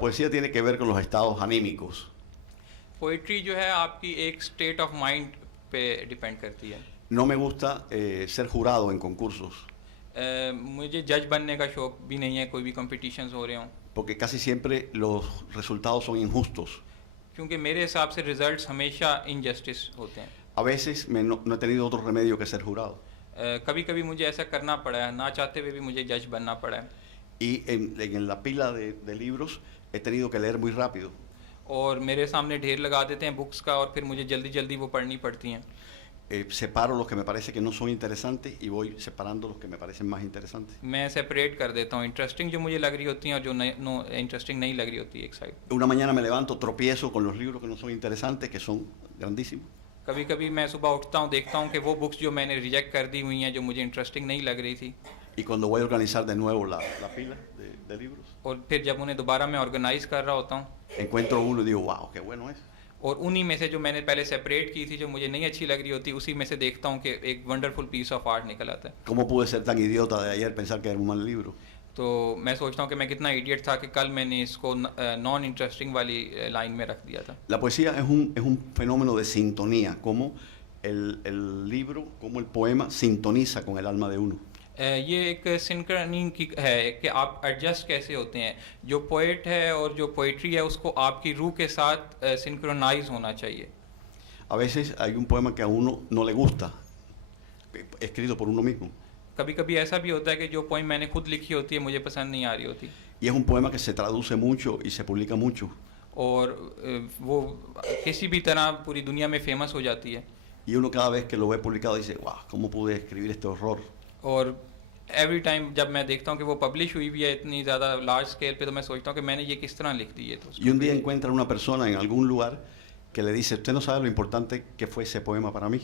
poesía tiene que ver con los estados anímicos. Poetry जो है आपकी एक स्टेट ऑफ माइंड पे डिपेंड करती है. No me gusta ser jurado en concursos, मुझे जज बनने का शौक भी नहीं है कोई भी कॉम्पिटिशन्स हो रहे हों, porque casi siempre los resultados son injustos. क्योंकि मेरे हिसाब से रिजल्ट्स हमेशा इनजस्टिस होते हैं. A veces no he tenido otro remedio que ser jurado. कभी कभी मुझे ऐसा करना पड़ा है, ना चाहते हुए भी मुझे जज बनना पड़ा है. Y en la pila de libros he tenido que leer muy rápido. और मेरे सामने ढेर लगा देते हैं बुक्स का और फिर मुझे जल्दी जल्दी वो पढ़नी पड़ती हैं. Separo los que me parece que no son interesantes y voy separando los que me parecen más interesantes. मैं सेपरेट कर देता हूँ इंटरेस्टिंग जो मुझे लग रही होती हैं और जो इंटरेस्टिंग नहीं लग रही होती है एक side. Una mañana me levanto, tropiezo con los libros que no son interesantes, que son grandísimos. कभी कभी मैं सुबह उठता हूँ, देखता हूँ कि वो बुक्स जो मैंने रिजेक्ट कर दी हुई हैं, जो मुझे इंटरेस्टिंग नहीं लग रही थी. Y cuando voy a organizar de nuevo la pila de libros, और फिर जब उन्हें दोबारा मैं ऑर्गेनाइज कर रहा होता हूँ, encuentro uno y digo, wow, qué bueno es. और उन्हीं में से जो मैंने पहले सेपरेट की थी, जो मुझे नहीं अच्छी लग रही होती, उसी में से देखता हूँ कि एक वंडरफुल पीस ऑफ आर्ट निकल आता है. ¿Cómo pude ser tan idiota de ayer pensar que era un mal libro? तो मैं सोचता हूँ कि मैं कितना इडियट था कि कल मैंने इसको नॉन इंटरेस्टिंग वाली लाइन में रख दिया था. La poesía es un fenómeno de sintonía, como el libro, como el poema sintoniza con el alma de uno. ये एक सिंक्रनी की है कि आप एडजस्ट कैसे होते हैं. जो पोइट है और जो पोइट्री है उसको आपकी रूह के साथ सिंक्रोनाइज होना चाहिए. A veces hay un poema que a uno no le gusta, escrito por uno mismo. कभी कभी ऐसा भी होता है कि जो पोइम मैंने खुद लिखी होती है मुझे पसंद नहीं आ रही होती. Y es un poema que se traduce mucho y se publica mucho. और वो किसी भी तरह पूरी दुनिया में फेमस हो जाती है. Y uno cada vez que lo ve publicado dice, wow, ¿cómo pude escribir este horror? और एवरी टाइम जब मैं देखता हूँ कि वो पब्लिश हुई भी है इतनी ज़्यादा लार्ज स्केल पे, तो मैं सोचता हूँ कि मैंने ये किस तरह लिख दी है. तो Y un día encuentra una persona en algún lugar que le dice, usted no sabe lo importante que fue ese poema para mí.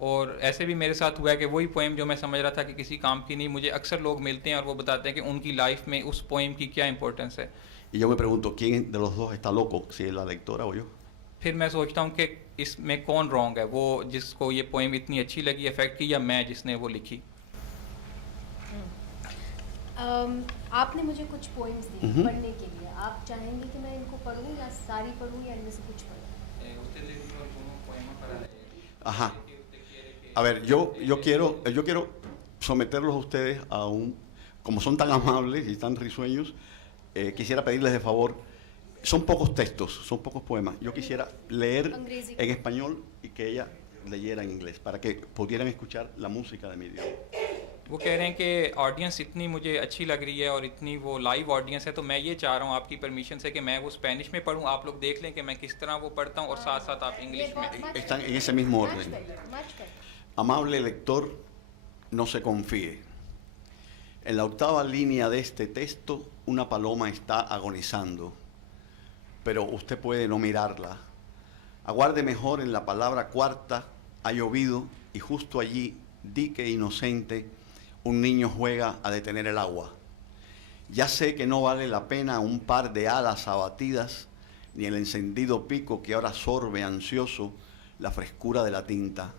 और ऐसे भी मेरे साथ हुआ है कि वही पोएम जो मैं समझ रहा था कि किसी काम की नहीं, मुझे अक्सर लोग मिलते हैं और वो बताते हैं कि उनकी लाइफ में उस पोएम की क्या इंपॉर्टेंस है. Y yo me pregunto, ¿quién de los dos está loco? Si la lectora o yo. फिर मैं सोचता हूँ कि इसमें कौन रॉन्ग है, वो जिसको ये पोएम इतनी अच्छी लगी इफेक्ट की, या मैं जिसने वो लिखी. आपने मुझे कुछ पोइम्स दी पढ़ने के लिए. आप चाहेंगे कि मैं इनको पढूं या सारी पढूं या इनमें से कुछ पढूं? Ajá. A ver, yo quiero someterlos a ustedes a como son tan amables y tan risueños, quisiera pedirles de favor, son pocos textos, son pocos poemas. Yo quisiera leer en español y que ella leyera en inglés, para que pudieran escuchar la música de mi idioma. वो कह रहे हैं कि ऑडियंस इतनी मुझे अच्छी लग रही है और इतनी वो लाइव ऑडियंस है, तो मैं ये चाह रहा हूँ आपकी परमिशन से कि मैं वो स्पेनिश में पढूं, आप लोग देख लें कि मैं किस तरह वो पढ़ता हूँ, और साथ साथ आप इंग्लिश में. Están en ese mismo orden. Amable lector, no se confíe. En la octava línea de este texto, una paloma está agonizando, pero usted puede no mirarla. Aguarde mejor en la palabra cuarta, ha llovido, y justo allí, dique inocente, un niño juega a detener el agua. Ya sé que no vale la pena un par de alas abatidas, ni el encendido pico que ahora sorbe ansioso la frescura de la tinta.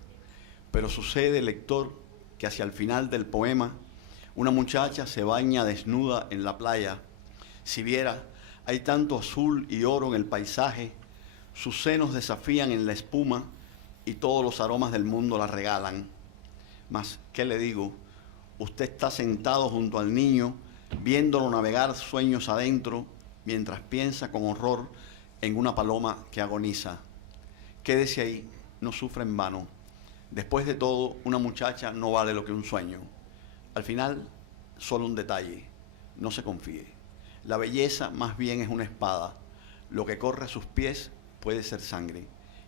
Pero sucede, lector, que hacia el final del poema, una muchacha se baña desnuda en la playa. Si viera, hay tanto azul y oro en el paisaje, sus senos desafían en la espuma y todos los aromas del mundo la regalan. Mas, ¿qué le digo? Usted está sentado junto al niño, viéndolo navegar sueños adentro, mientras piensa con horror en una paloma que agoniza. Quédese ahí, no sufra en vano. Después de todo, una muchacha no vale lo que un sueño. Al final, solo un detalle. No se confíe. La belleza más bien es una espada. Lo que corre a sus pies puede ser sangre.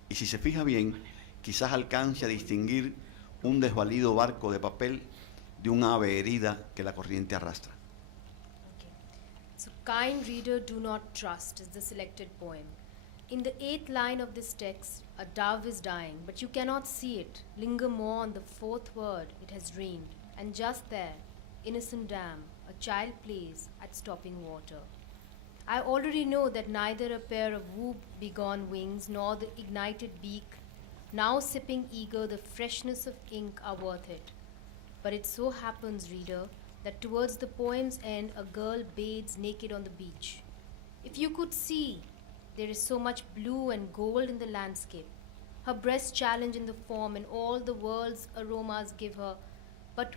Y si se fija bien, quizás alcance a distinguir un desvalido barco de papel de un ave herida que la corriente arrastra. Okay. So, kind reader, do not trust is the selected poem. In the 8th line of this text, a dove is dying, but you cannot see it. Linger more on the 4th word, it has rained. And just there, innocent dam, a child plays at stopping water. I already know that neither a pair of woe-begone wings nor the ignited beak, now sipping eager the freshness of ink, are worth it. But it so happens, reader, that towards the poem's end a girl bathes naked on the beach. If you could see, there is so much blue and gold in the landscape. Her breasts challenge in the form, and all the world's aromas give her. But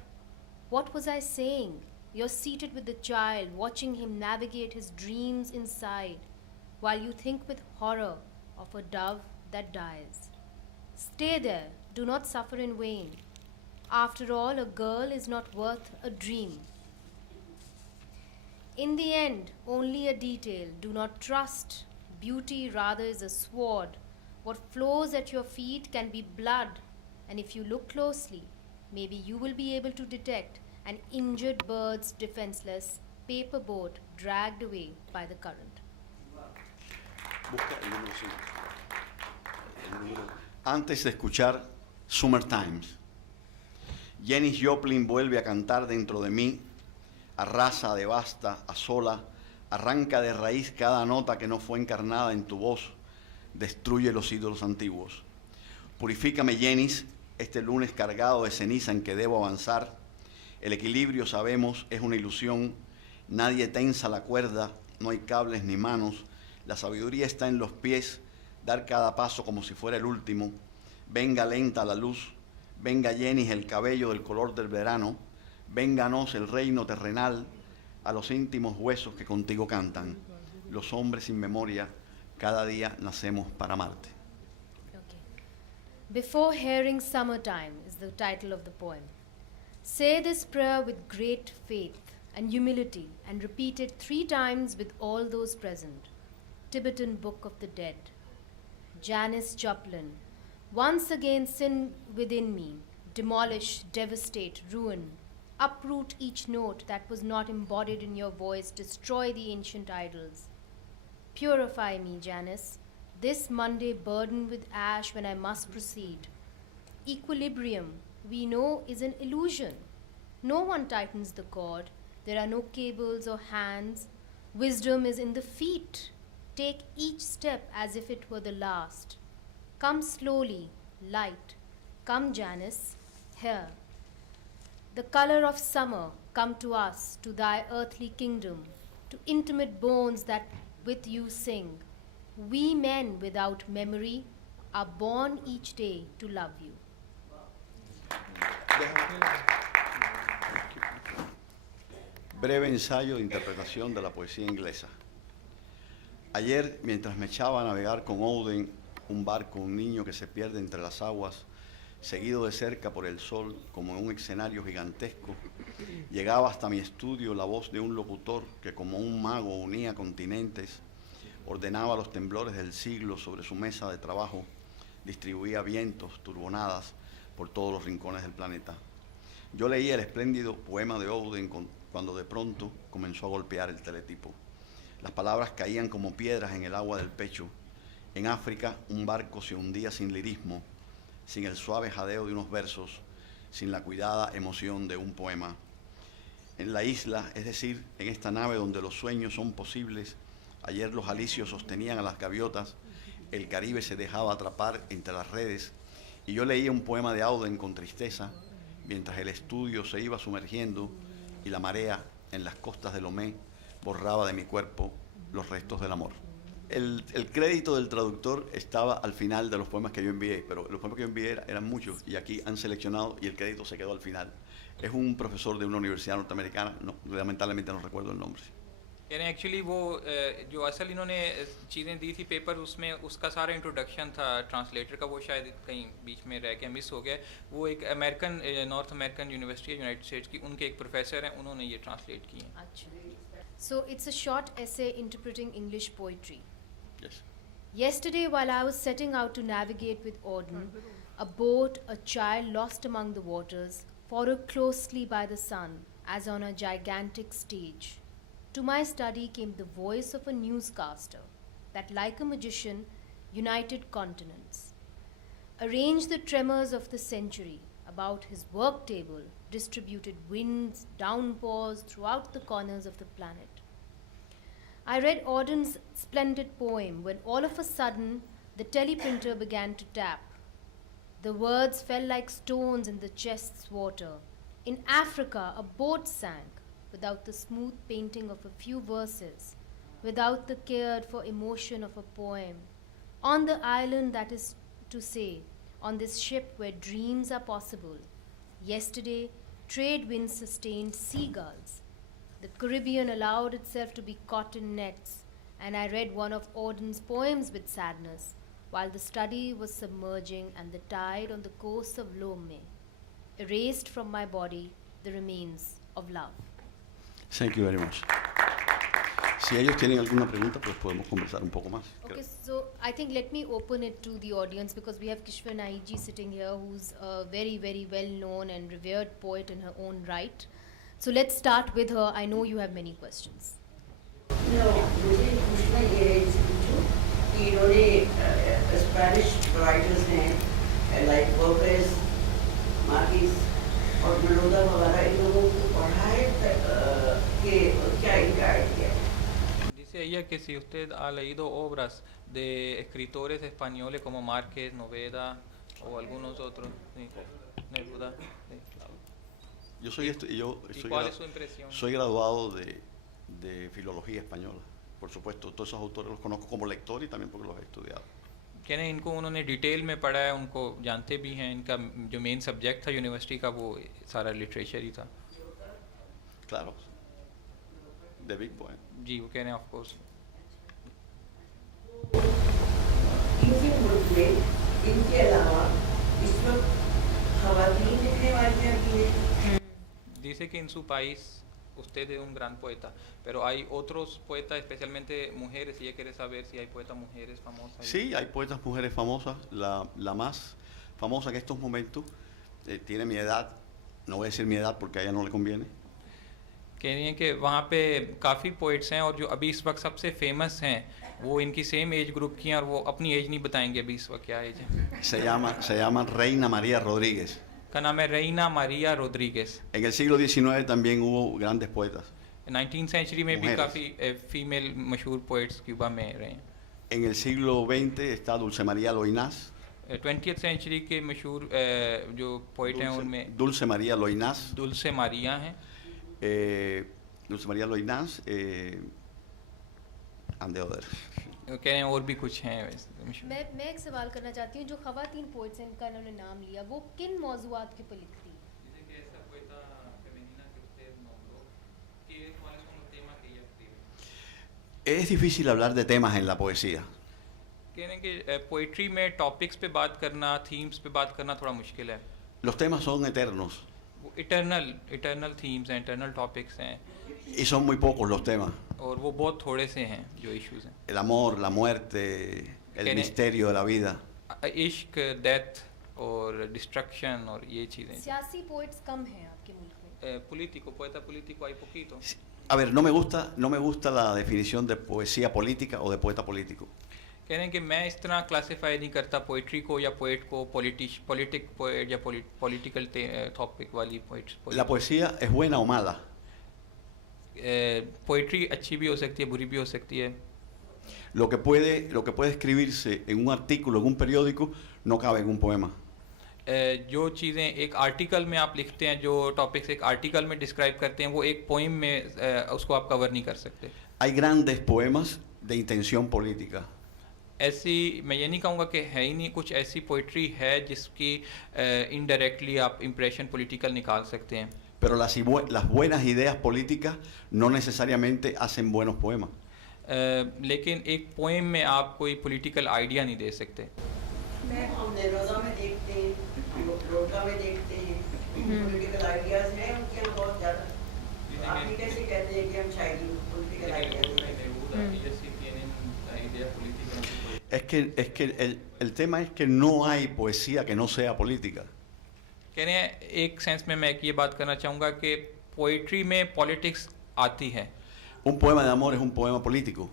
what was I saying? You're seated with the child, watching him navigate his dreams inside, while you think with horror of a dove that dies. Stay there, do not suffer in vain. After all, a girl is not worth a dream. In the end, only a detail. Do not trust. Beauty rather is a sword. What flows at your feet can be blood, and if you look closely, maybe you will be able to detect an injured bird's defenseless paper boat dragged away by the current. Busca el número 5. Antes de escuchar Summertimes, Janis Joplin vuelve a cantar dentro de mí, arrasa, devasta, asola, arranca de raíz cada nota que no fue encarnada en tu voz, destruye los ídolos antiguos. Purifícame, Janis, este lunes cargado de ceniza en que debo avanzar. El equilibrio, sabemos, es una ilusión. Nadie tensa la cuerda, no hay cables ni manos. La sabiduría está en los pies, dar cada paso como si fuera el último. Venga lenta la luz, venga, Janis, el cabello del color del verano. Vénganos el reino terrenal, a los íntimos huesos que contigo cantan. Los hombres sin memoria, cada día nacemos para amarte. Okay. Before hearing Summertime is the title of the poem. Say this prayer with great faith and humility and repeat it 3 times with all those present. Tibetan Book of the Dead. Janis Joplin, once again sin within me, demolish, devastate, ruin. Uproot each note that was not embodied in your voice, destroy the ancient idols. Purify me, Janis, this Monday burdened with ash when I must proceed. Equilibrium, we know, is an illusion. No one tightens the cord. There are no cables or hands. Wisdom is in the feet. Take each step as if it were the last. Come slowly, light. Come, Janis, here. The color of summer, come to us, to thy earthly kingdom, to intimate bones that with you sing. We men without memory are born each day to love you. Breve ensayo de interpretación de la poesía inglesa. Ayer, mientras me echaba a navegar con Oden, un barco, un niño que se pierde entre las aguas, seguido de cerca por el sol como en un escenario gigantesco, llegaba hasta mi estudio la voz de un locutor que como un mago unía continentes, ordenaba los temblores del siglo sobre su mesa de trabajo, distribuía vientos, turbonadas por todos los rincones del planeta. Yo leía el espléndido poema de Oden cuando de pronto comenzó a golpear el teletipo. Las palabras caían como piedras en el agua del pecho. En África un barco se hundía sin lirismo, sin el suave jadeo de unos versos, sin la cuidada emoción de un poema. En la isla, es decir, en esta nave donde los sueños son posibles, ayer los alicios sostenían a las gaviotas, el Caribe se dejaba atrapar entre las redes, y yo leía un poema de Auden con tristeza, mientras el estudio se iba sumergiendo y la marea en las costas de Lomé borraba de mi cuerpo los restos del amor. El crédito del traductor estaba al final de los poemas que yo envié, pero los poemas que yo envié eran muchos y aquí han seleccionado y el crédito se quedó al final. Es un profesor de una universidad norteamericana, lamentablemente no recuerdo el nombre. यानी एक्चुअली वो जो असल इन्होंने चीज़ें दी थी पेपर उसमें उसका सारा इंट्रोडक्शन था ट्रांसलेटर का, वो शायद कहीं बीच में रह के मिस हो गया. वो एक अमेरिकन नॉर्थ अमेरिकन यूनिवर्सिटी है यूनाइटेड स्टेट्स की, उनके एक प्रोफेसर हैं, उन्होंने ये ट्रांसलेट की है. So it's a short essay interpreting English poetry. Yes. Yesterday, while I was setting out to navigate with Auden, a boat, a child lost among the waters, followed closely by the sun, as on a gigantic stage. To my study came the voice of a newscaster that, like a magician, united continents. Arranged the tremors of the century about his work table, distributed winds, downpours throughout the corners of the planet. I read Auden's splendid poem when all of a sudden the teleprinter began to tap. The words fell like stones in the chest's water. In Africa, a boat sank without the smooth painting of a few verses without the care for emotion of a poem. On the island, that is to say, on this ship where dreams are possible, yesterday, trade winds sustained seagulls. The Caribbean allowed itself to be caught in nets, and I read one of Auden's poems with sadness, while the study was submerging and the tide on the coast of Lomé erased from my body the remains of love. Thank you very much. Si ellos tienen alguna pregunta, pues podemos conversar un poco más. Okay, so I think let me open it to the audience because we have Kishwar Naiji sitting here, who's a very, very well-known and revered poet in her own right. So let's start with her. I know you have many questions. No, मुझे पूछना ये है कि इन्होंने Spanish writers हैं लाइक वर्पेस, मार्किस और मेलोदा वगैरह इन लोगों को पढ़ा है कि क्या इनका आइडिया है? Dice ella que si usted ha leído obras de escritores españoles como Márquez, Noveda o algunos otros, sí, Neruda, sí. Yo soy, ¿Y cuál es su impresión? soy graduado de filología española. Por supuesto, todos esos autores los conozco como lector y también porque los he estudiado. कहने इनको उन्होंने डिटेल में पढ़ा है, उनको जानते भी हैं, इनका जो मेन सब्जेक्ट था यूनिवर्सिटी का वो सारा लिटरेचर ही था. Claro, the big poem. जी वो कह रहे हैं ऑफ कोर्स. इनके मुल्क में इनके अलावा इस वक्त ख़वातीन लिखने वाली भी हैं. Dice que en su país usted es un gran poeta, pero hay otros poetas, especialmente mujeres, y ella quiere saber si hay poetas mujeres famosas. Sí, hay poetas mujeres famosas. La más famosa en estos momentos tiene mi edad. No voy a decir mi edad porque a ella no le conviene. कह रही हैं कि वहाँ पे काफ़ी पोइट्स हैं और जो अभी इस वक्त सबसे फेमस हैं वो इनकी सेम एज ग्रुप की हैं और वो अपनी एज नहीं बताएंगे अभी इस वक्त क्या एज है. Se llama Reina María Rodríguez. का नाम है Reina Maria Rodriguez. En el siglo XIX también hubo grandes poetas. 19th century में भी मुjeres. काफ़ी फीमेल मशहूर पोइट्स क्यूबा में रहे हैं. En el siglo XX está Dulce María Loinás. 20th century के मशहूर जो पोइट हैं उनमें Dulce María Loinás. Dulce Maria हैं. Dulce María Loinás. And the other. कह रहे हैं और भी कुछ हैं वैसे मशहूर. मैं एक सवाल करना चाहती हूँ, जो ख़वातीन पोइट्स हैं इनका इन्होंने नाम लिया, वो किन मौज़ूआत के ऊपर लिखती हैं? Es difícil hablar de temas en la poesía. कह रहे हैं कि पोइट्री में टॉपिक्स पे बात करना, थीम्स पे बात करना थोड़ा मुश्किल है. Los temas son eternos वो इटर्नल थीम्स हैं, इटर्नल टॉपिक्स हैं y son muy pocos los temas. और वो बहुत थोड़े से हैं जो इश्यूज हैं. El amor, la muerte, el Tiene- misterio de la vida. इश्क, डेथ और डिस्ट्रक्शन और ये चीज़ें. सियासी पोइट्स कम हैं आपके मुल्क में. Político, poeta político hay poquito. A ver, no me gusta la definición de poesía política o de poeta político. कह रहे हैं कि मैं इस तरह क्लासिफाई नहीं करता पोइट्री को या पोइट को पॉलिटिक पोइट या पॉलिटिकल टॉपिक वाली poets. La poesía es buena o mala. Poetry अच्छी भी हो सकती है, बुरी भी हो सकती है. Lo que puede escribirse en un artículo, en un periódico, no cabe en un poema. जो चीज़ें एक आर्टिकल में आप लिखते हैं, जो टॉपिक्स एक आर्टिकल में डिस्क्राइब करते हैं, वो एक पोइम में उसको आप कवर नहीं कर सकते. Hay grandes poemas de intención política. ऐसी मैं ये नहीं कहूँगा कि है ही नहीं, कुछ ऐसी पोइट्री है जिसकी इनडायरेक्टली आप इम्प्रेशन पॉलिटिकल निकाल सकते हैं. Pero las buenas ideas políticas no necesariamente hacen buenos poemas. लेकिन एक पोइम में आप कोई पॉलिटिकल आइडिया नहीं दे सकते. हम नेरोजा में देखते हैं, लोटा में देखते हैं, पॉलिटिकल आइडियाज हैं उनके यहाँ बहुत ज़्यादा. आप ये कैसे कहते हैं कि हम शायरी political ideas? Es que el tema es que no hay poesía que no sea política. कह रहे हैं एक सेंस में मैं ये बात करना चाहूँगा कि पोइट्री में पॉलिटिक्स आती है. Un poema de amor es un poema político.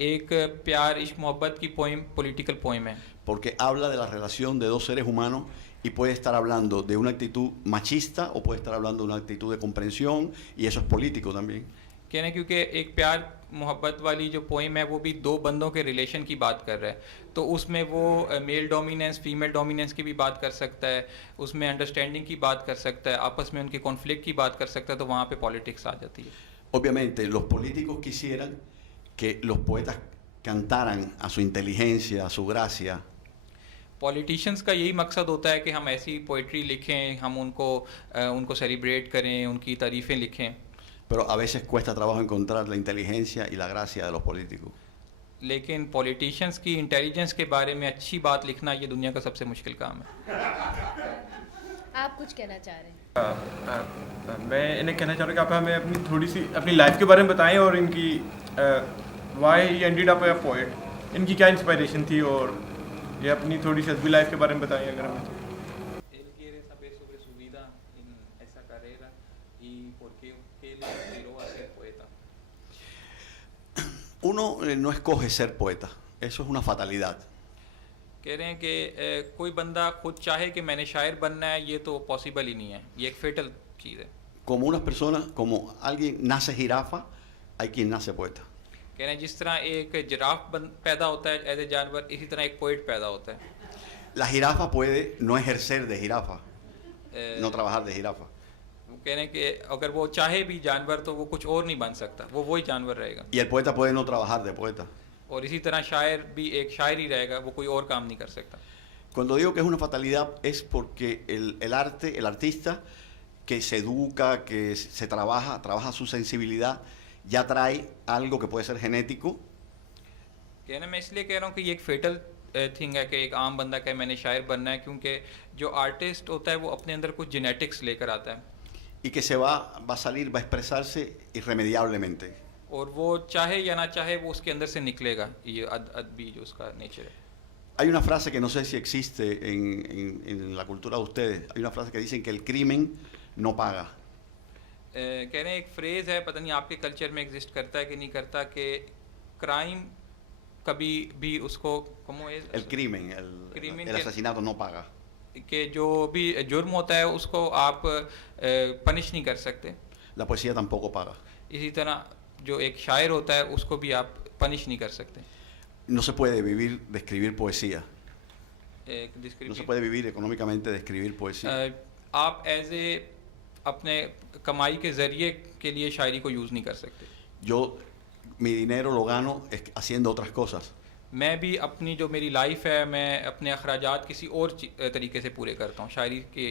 एक प्यार इश्क मोहब्बत की पोइम पॉलिटिकल पोइम है. Porque habla de la relación de dos seres humanos y puede estar hablando de una actitud machista o puede estar hablando de una actitud de comprensión y eso es político también. कह रहे हैं क्योंकि एक प्यार मोहब्बत वाली जो पोइम है वो भी दो बंदों के रिलेशन की बात कर रहा है, तो उसमें वो मेल डोमिनेंस फीमेल डोमिनेंस की भी बात कर सकता है, उसमें अंडरस्टैंडिंग की बात कर सकता है, आपस में उनके कॉन्फ्लिक्ट की बात कर सकता है, तो वहाँ पे पॉलिटिक्स आ जाती है. Obviamente los políticos quisieran que los poetas cantaran a su inteligencia, a su gracia, politicians का यही मकसद होता है कि हम ऐसी पोइट्री लिखें, हम उनको सेलिब्रेट करें, उनकी तारीफ़ें लिखें, pero a veces cuesta trabajo encontrar la inteligencia y la gracia de los políticos. लेकिन पॉलिटिशियंस की इंटेलिजेंस के बारे में अच्छी बात लिखना ये दुनिया का सबसे मुश्किल काम है। आप कुछ कहना चाह रहे हैं? मैं इन्हें कहना चाह रहा हूँ कि आप हमें अपनी थोड़ी सी अपनी लाइफ के बारे में बताएं और इनकी वाई ही एंडेड अप ए पोएट, इनकी क्या इंस्पिरेशन थी, और ये अपनी थोड़ी सी अदबी लाइफ के बारे में बताएं अगर हमें। Él quiere saber sobre su vida en esa carrera y por qué le inspiró a ser poeta. Uno no escoge ser poeta, eso es una fatalidad. कह रहे हैं कि कोई बंदा खुद चाहे कि मैंने शायर बनना है, ये तो पॉसिबल ही नहीं है, ये एक फेटल चीज़ है। Como unas personas, como alguien nace jirafa, hay quien nace poeta. कह रहे हैं जिस तरह एक जिराफ पैदा होता है एज ए जानवर, इसी तरह एक पोइट पैदा होता है। La jirafa puede no ejercer de jirafa, no trabajar de jirafa. वो कह रहे हैं कि अगर वो चाहे भी जानवर तो वो कुछ और नहीं बन सकता, वो वही जानवर रहेगा। Y el poeta puede no trabajar de poeta. और इसी तरह शायर भी एक शायर ही रहेगा, वो कोई और काम नहीं कर सकता। Cuando digo que es una fatalidad es porque el arte, el artista que se educa, que se trabaja su sensibilidad, ya trae algo que puede ser genético. कहना मैं इसलिए कह रहा हूँ कि ये एक फेटल थिंग है कि एक आम बंदा कहे मैंने शायर बनना है, क्योंकि जो आर्टिस्ट होता है वो अपने अंदर कुछ जेनेटिक्स लेकर आता है Y que va a salir, va a expresarse irremediablemente. और वो चाहे या ना चाहे वो उसके अंदर से निकलेगा, ये अदबी जो उसका नेचर है। Hay una frase que no sé si existe en la cultura de ustedes. Hay una frase que dicen que el crimen no paga. कह रहे हैं एक फ्रेज़ है, पता नहीं आपके कल्चर में एग्जिस्ट करता है कि नहीं करता, कि क्राइम कभी भी उसको El crimen, el asesinato no paga. कि जो भी जुर्म होता है उसको आप पनिश नहीं कर सकते, La poesía tampoco paga. इसी तरह जो एक शायर होता है उसको भी आप पनिश नहीं कर सकते। No se puede vivir de escribir poesía. एक No se puede vivir económicamente de escribir poesía. आप एज ए अपने कमाई के ज़रिए के लिए शायरी को यूज़ नहीं कर सकते। Yo mi dinero lo gano haciendo otras cosas. मैं भी अपनी जो मेरी लाइफ है, मैं अपने अखराजात किसी और तरीके से पूरे करता हूँ, शायरी के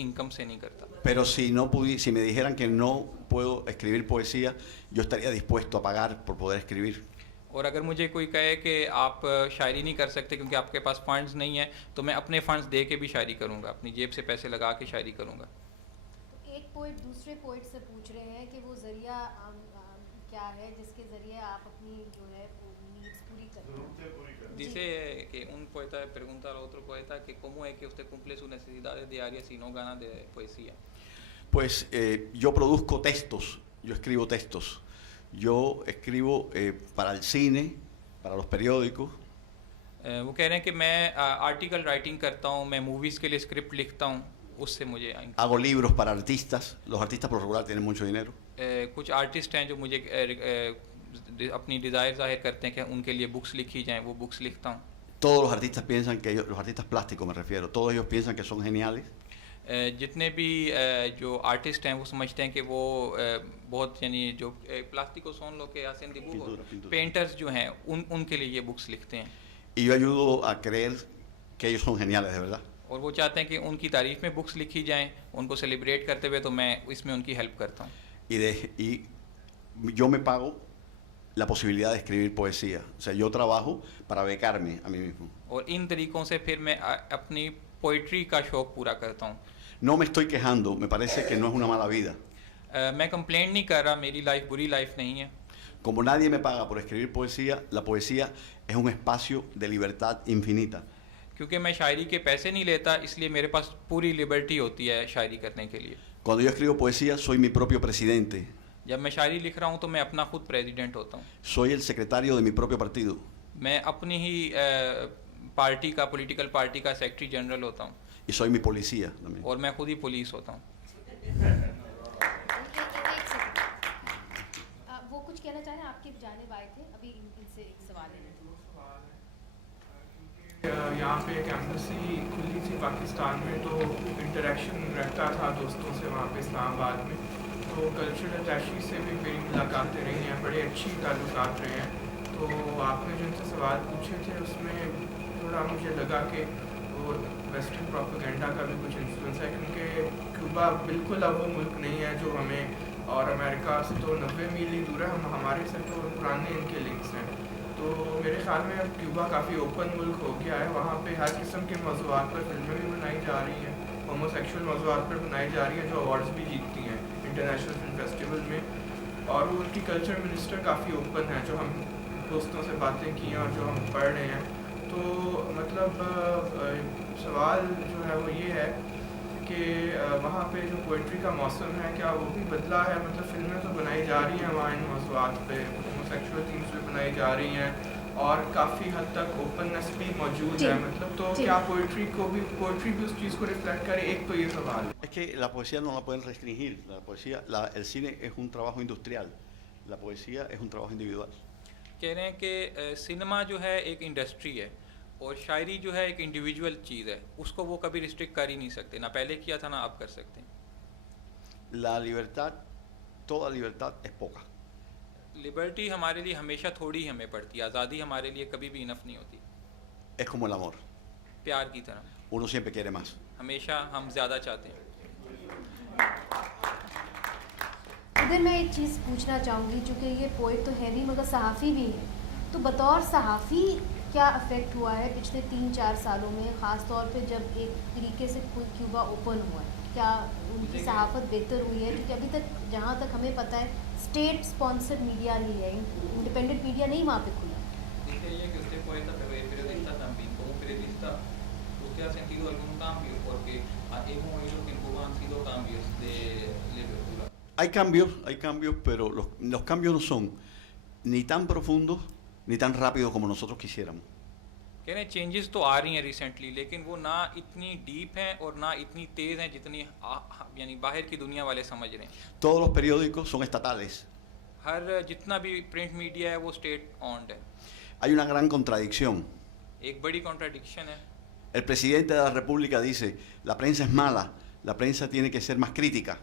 इनकम से नहीं करता। Pero si me dijeran que no puedo escribir poesía, yo estaría dispuesto a pagar por poder escribir. और अगर मुझे कोई कहे कि आप शायरी नहीं कर सकते क्योंकि आपके पास फंड्स नहीं है, तो मैं अपने फंड्स दे के भी शायरी करूँगा, अपनी जेब से पैसे लगा के शायरी करूँगा। तो एक पोइट दूसरे पोइट से पूछ रहे हैं कि वो ज़रिया क्या है जिसके ज़रिए आप अपनी जो है नीड्स पूरी करते हैं। Dice que un poeta le pregunta al otro poeta que cómo es que usted cumple sus necesidades diarias si no gana de poesía. Pues yo produzco textos, yo escribo textos. Yo escribo para el cine, para los periódicos. वो कह रहे हैं कि मैं article writing करता हूँ, मैं मूवीज़ के लिए स्क्रिप्ट लिखता हूँ, उससे मुझे Hago libros para artistas. Los artistas por lo regular tienen mucho dinero. कुछ आर्टिस्ट हैं जो मुझे अपनी डिज़ायर जाहिर करते हैं कि उनके लिए बुक्स लिखी जाएं, वो बुक्स लिखता हूँ। Todos los artistas piensan que los artistas plásticos me refiero, todos ellos piensan que son geniales. जितने भी जो आर्टिस्ट हैं वो समझते हैं कि वो बहुत यानी जो प्लास्टिको सोन लो के hacen dibujo, पेंटर्स जो हैं उनके लिए ये बुक्स लिखते हैं। Y yo ayudo a creer que ellos son geniales de verdad. और वो चाहते हैं कि उनकी तारीफ में बुक्स लिखी जाएं, उनको सेलिब्रेट करते हुए, तो मैं इसमें उनकी हेल्प करता हूँ। Y yo me pago la posibilidad de escribir poesía. O sea, yo trabajo para becarme a mí mismo. और इन तरीक़ों से फिर मैं अपनी पोइट्री का शौक़ पूरा करता हूँ। No me estoy quejando, me parece que no es una mala vida. मैं कंप्लेंट नहीं कर रहा, मेरी लाइफ बुरी लाइफ नहीं है। Como nadie me paga por escribir poesía, la poesía es un espacio de libertad infinita. क्योंकि मैं शायरी के पैसे नहीं लेता, इसलिए मेरे पास पूरी लिबर्टी होती है शायरी करने के लिए। Cuando yo escribo poesía, soy mi propio presidente. जब मैं शायरी लिख रहा हूँ तो मैं अपना खुद प्रेसिडेंट होता हूँ। Soy el secretario de mi propio partido. मैं अपनी ही पार्टी का, पॉलिटिकल पार्टी का सेक्रेटरी जनरल होता हूँ। Y soy mi policía también. और मैं खुद ही पुलिस होता हूँ। वो कुछ कहना चाह रहे हैं, आपके जानिब आए थे, अभी इनसे एक सवाल है। यहाँ पे एक एम्बेसी खुली थी पाकिस्तान में, तो इंटरेक्शन रहता था दोस्तों से वहाँ पे इस्लामाबाद में, तो कल्चरल अटैची से भी मेरी मुलाकातें रही हैं, बड़े अच्छी ताल्लुकात रहे हैं। तो आपने जो इनसे सवाल पूछे थे उसमें थोड़ा मुझे लगा कि वो वेस्टर्न प्रोपेगेंडा का भी कुछ इन्फ्लुएंस है, क्योंकि क्यूबा बिल्कुल अब वो मुल्क नहीं है जो हमें, और अमेरिका से तो 90 मील ही दूर है, हमारे से तो पुराने इनके लिंक्स हैं। तो मेरे ख्याल में अब क्यूबा काफ़ी ओपन मुल्क हो गया है, वहाँ पे हर किस्म के मौज़ूआत पर फिल्में भी बनाई जा रही हैं, होमोसेक्सुअल मौज़ूआत पर बनाई जा रही हैं जो अवार्ड्स भी जीतती हैं इंटरनेशनल फिल्म फेस्टिवल में। और वो उनकी कल्चर मिनिस्टर काफ़ी ओपन है, जो हम दोस्तों से बातें की हैं और जो हम पढ़ रहे हैं। तो मतलब सवाल जो है वो ये है कि वहाँ पे जो पोइट्री का मौसम है क्या वो भी बदला है? मतलब फिल्में तो बनाई जा रही हैं वहाँ इन मौज़ूआत पे, होमोसेक्सुअल थीम्स पे बनाई जा रही हैं और काफ़ी हद तक ओपननेस भी मौजूद है, मतलब तो क्या पोइट्री भी उस चीज़ को रिफ्लेक्ट करे? एक तो ये सवाल है। Es que la poesía no la pueden restringir. La poesía, el cine es un trabajo industrial. La poesía es un trabajo individual. कह रहे हैं कि सिनेमा जो है एक इंडस्ट्री है और शायरी जो है एक इंडिविजुअल चीज़ है, उसको वो कभी रिस्ट्रिक्ट कर ही नहीं सकते, ना पहले किया था ना अब कर सकते हैं। La libertad, toda libertad es poca. Liberty हमारे लिए हमेशा थोड़ी हमें पड़ती है, आज़ादी हमारे लिए कभी भी इनफ नहीं होती। Es como el amor. प्यार की तरह Uno siempre quiere más. हमेशा हम ज़्यादा चाहते हैं। इधर मैं एक चीज़ पूछना चाहूँगी, चूँकि ये पोइट तो है नहीं मगर सहाफ़ी भी है, तो बतौर सहाफ़ी क्या अफेक्ट हुआ है पिछले 3-4 सालों में, ख़ास तौर पे जब एक तरीके से क्यूबा ओपन हुआ है? क्या उनकी सहाफ़त बेहतर हुई है? क्योंकि अभी तक जहाँ तक हमें पता है स्टेट स्पॉन्सर्ड मीडिया ही है, इंडिपेंडेंट मीडिया नहीं वहाँ पे खुला। Dice ella que usted poeta pero es periodista también. Como periodista, ¿usted ha sentido algún cambio? Porque hemos oído que en Cuba han sido cambios de literatura. Hay cambios, pero los cambios no son ni tan profundos ni tan rápidos como nosotros quisiéramos. कह रहे हैं चेंजेस तो आ रही हैं रिसेंटली, लेकिन वो ना इतनी डीप हैं और ना इतनी तेज़ हैं जितनी यानी बाहर की दुनिया वाले समझ रहे हैं। Todos los periódicos son estatales. हर जितना भी प्रिंट मीडिया है वो स्टेट ऑन्ड है। Hay una gran contradicción. एक बड़ी कॉन्ट्राडिक्शन है। El presidente de la República dice, la prensa es mala, la prensa tiene que ser más crítica.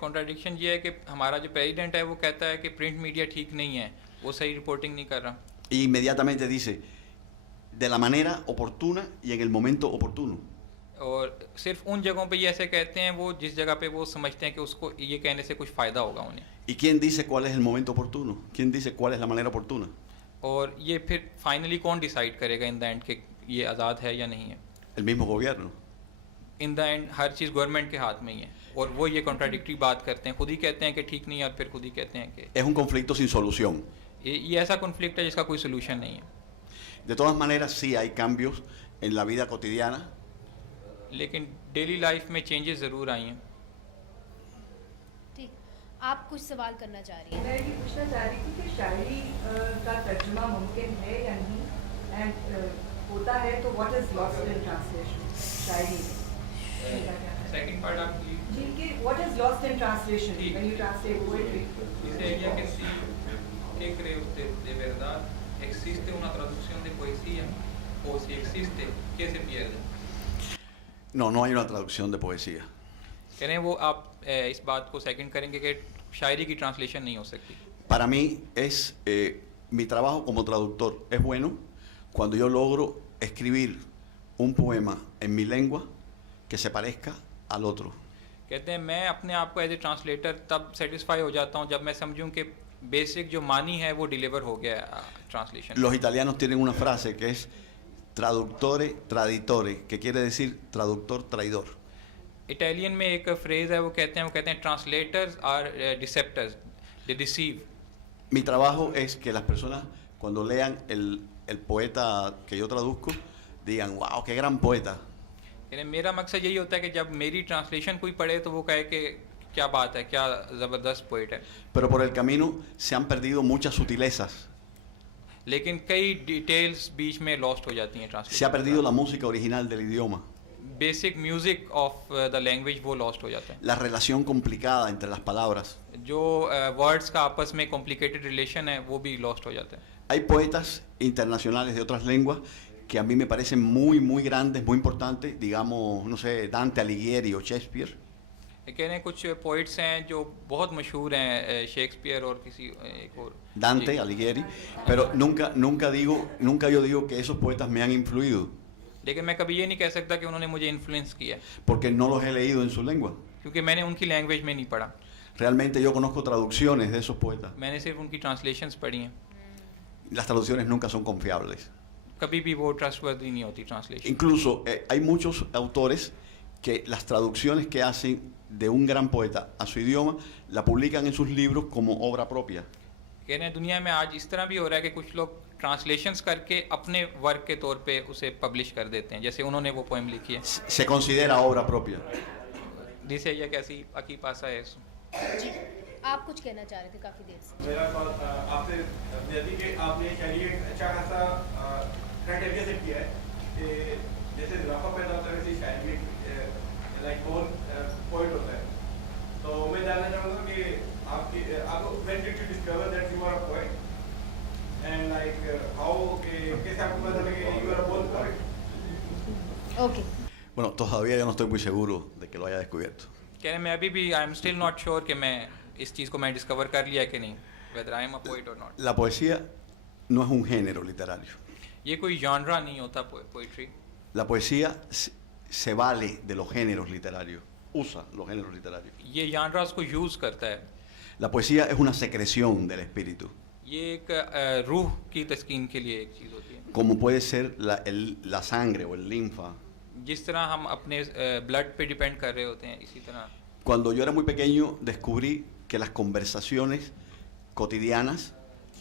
Contradiction ये है कि हमारा जो प्रेसिडेंट है वो कहता है कि प्रिंट मीडिया ठीक नहीं है, वो सही रिपोर्टिंग नहीं कर रहा। Y inmediatamente dice, de la manera oportuna y en el momento oportuno. और सिर्फ उन जगहों पे ये ऐसे कहते हैं वो जिस जगह पे वो समझते हैं कि उसको ये कहने से कुछ फ़ायदा होगा उन्हें। ¿Y quién dice cuál es el momento oportuno? ¿Quién dice cuál es la manera oportuna? और ये फिर फाइनली कौन डिसाइड करेगा इन द एंड कि ये आज़ाद है या नहीं है? El mismo gobierno. In the end हर चीज़ गवर्नमेंट के हाथ में ही है और वो ये कॉन्ट्राडिक्टरी बात करते हैं, खुद ही कहते हैं कि ठीक नहीं है और फिर खुद ही कहते हैं कि Es un conflicto sin solución. ये ऐसा कॉन्फ्लिक्ट है जिसका कोई सोल्यूशन नहीं है। De todas maneras, sí hay cambios en la vida cotidiana. लेकिन डेली लाइफ में चेंजेस ज़रूर आई हैं। ठीक, आप कुछ सवाल करना चाह रही हैं? मैं ये पूछना चाह रही थी कि शायरी का तर्जुमा मुमकिन है या नहीं, एंड होता है तो what is lost in translation शायरी में? सेकंड पार्ट आप जी कि what is lost in translation जी। When you translate poetry? dice ella que sí, ¿qué cree usted? ¿De verdad existe una traducción de poesía? O si existe, ¿qué se pierde? No, no hay una traducción de poesía. कह रहे हैं वो आप इस बात को सेकंड करेंगे कि शायरी की ट्रांसलेशन नहीं हो सकती। Para mí es mi trabajo como traductor es bueno cuando yo logro escribir un poema en mi lengua que se parezca al otro. कहते हैं मैं अपने आप को एज ए ट्रांसलेटर तब सेटिस्फाई हो जाता हूँ जब मैं समझूं कि बेसिक जो मानी है वो डिलीवर हो गया translation. Los italianos tienen una frase que es traductore traditore, que quiere decir traductor traidor. Italian में एक फ्रेज है वो कहते हैं ट्रांसलेटर्स आर डिसेप्टर्स, दे deceive. Mi trabajo es que las personas cuando lean el poeta que yo traduzco digan, wow, qué gran poeta. मेरा मकसद यही होता है कि जब मेरी ट्रांसलेशन कोई पढ़े तो वो कहे कि क्या बात है, क्या ज़बरदस्त पोइट है। Pero por el camino se han perdido muchas sutilezas. लेकिन कई डिटेल्स बीच में लॉस्ट हो जाती हैं Se ha translation. perdido la música original del idioma. Basic music of the language वो लॉस्ट हो जाता है। La relación complicada entre las palabras. जो वर्ड्स का आपस में कॉम्प्लिकेटेड रिलेशन है वो भी लॉस्ट हो जाता है। Hay poetas internacionales de otras lenguas que a mí me parecen muy, muy grandes, muy importantes, digamos, no sé, Dante Alighieri o Shakespeare. कह रहे हैं कुछ पोइट्स हैं जो बहुत मशहूर हैं, शेक्सपियर और किसी एक और Dante, जी। Alighieri, pero nunca yo digo que esos poetas me han influido, लेकिन मैं कभी ये नहीं कह सकता कि उन्होंने मुझे इन्फ्लुएंस किया, porque no los he leído en su lengua. क्योंकि मैंने उनकी लैंग्वेज में नहीं पढ़ा, Realmente yo conozco traducciones de esos poetas. मैंने सिर्फ उनकी ट्रांसलेशंस पढ़ी हैं। Las traducciones nunca son confiables. कभी भी वो ट्रस्टवर्दी नहीं होती translation. Incluso hay muchos autores que las traducciones que hacen de un gran poeta a su idioma la publican en sus libros como obra propia. कह रहे हैं दुनिया में आज इस तरह भी हो रहा है कि कुछ लोग ट्रांसलेशंस करके अपने वर्क के तौर पे उसे पब्लिश कर देते हैं, जैसे उन्होंने वो पोएम लिखी है। Se considera obra propia. जिसे ये कैसी अकी पासा है इसो। जी, आप कुछ कहना चाह रहे थे काफ़ी देर से। मेरा सवाल आपसे यदि कि आपने शायरी एक अच्छा खासा क्राइटेरिया सेट किया है कि जैसे इजाफा पैदा होता है वैसे शायरी लाइक बोन पोइट होता है, तो मैं जानना चाहूँगा कि आपको when did you discover that you are a poet and like how कैसे आपको पता लगा कि you are a born poet? Okay, Bueno, todavía yo no estoy muy seguro de que lo haya descubierto. कह रहे हैं मैं अभी भी I am still not sure कि मैं इस चीज़ को मैं डिस्कवर कर लिया कि नहीं, whether I am a poet और not. La poesía no es un género literario. ये कोई जॉनरा नहीं होता poetry. La poesía se vale de los géneros literarios, usa los géneros literarios. ये जॉनरास को यूज़ करता है। La poesía es una secreción del espíritu, ये एक रूह की तस्कीन के लिए एक चीज़ होती है। como puede ser la sangre o el linfa. जिस तरह हम अपने ब्लड पे डिपेंड कर रहे होते हैं, इसी तरह Cuando yo era muy pequeño descubrí que las conversaciones cotidianas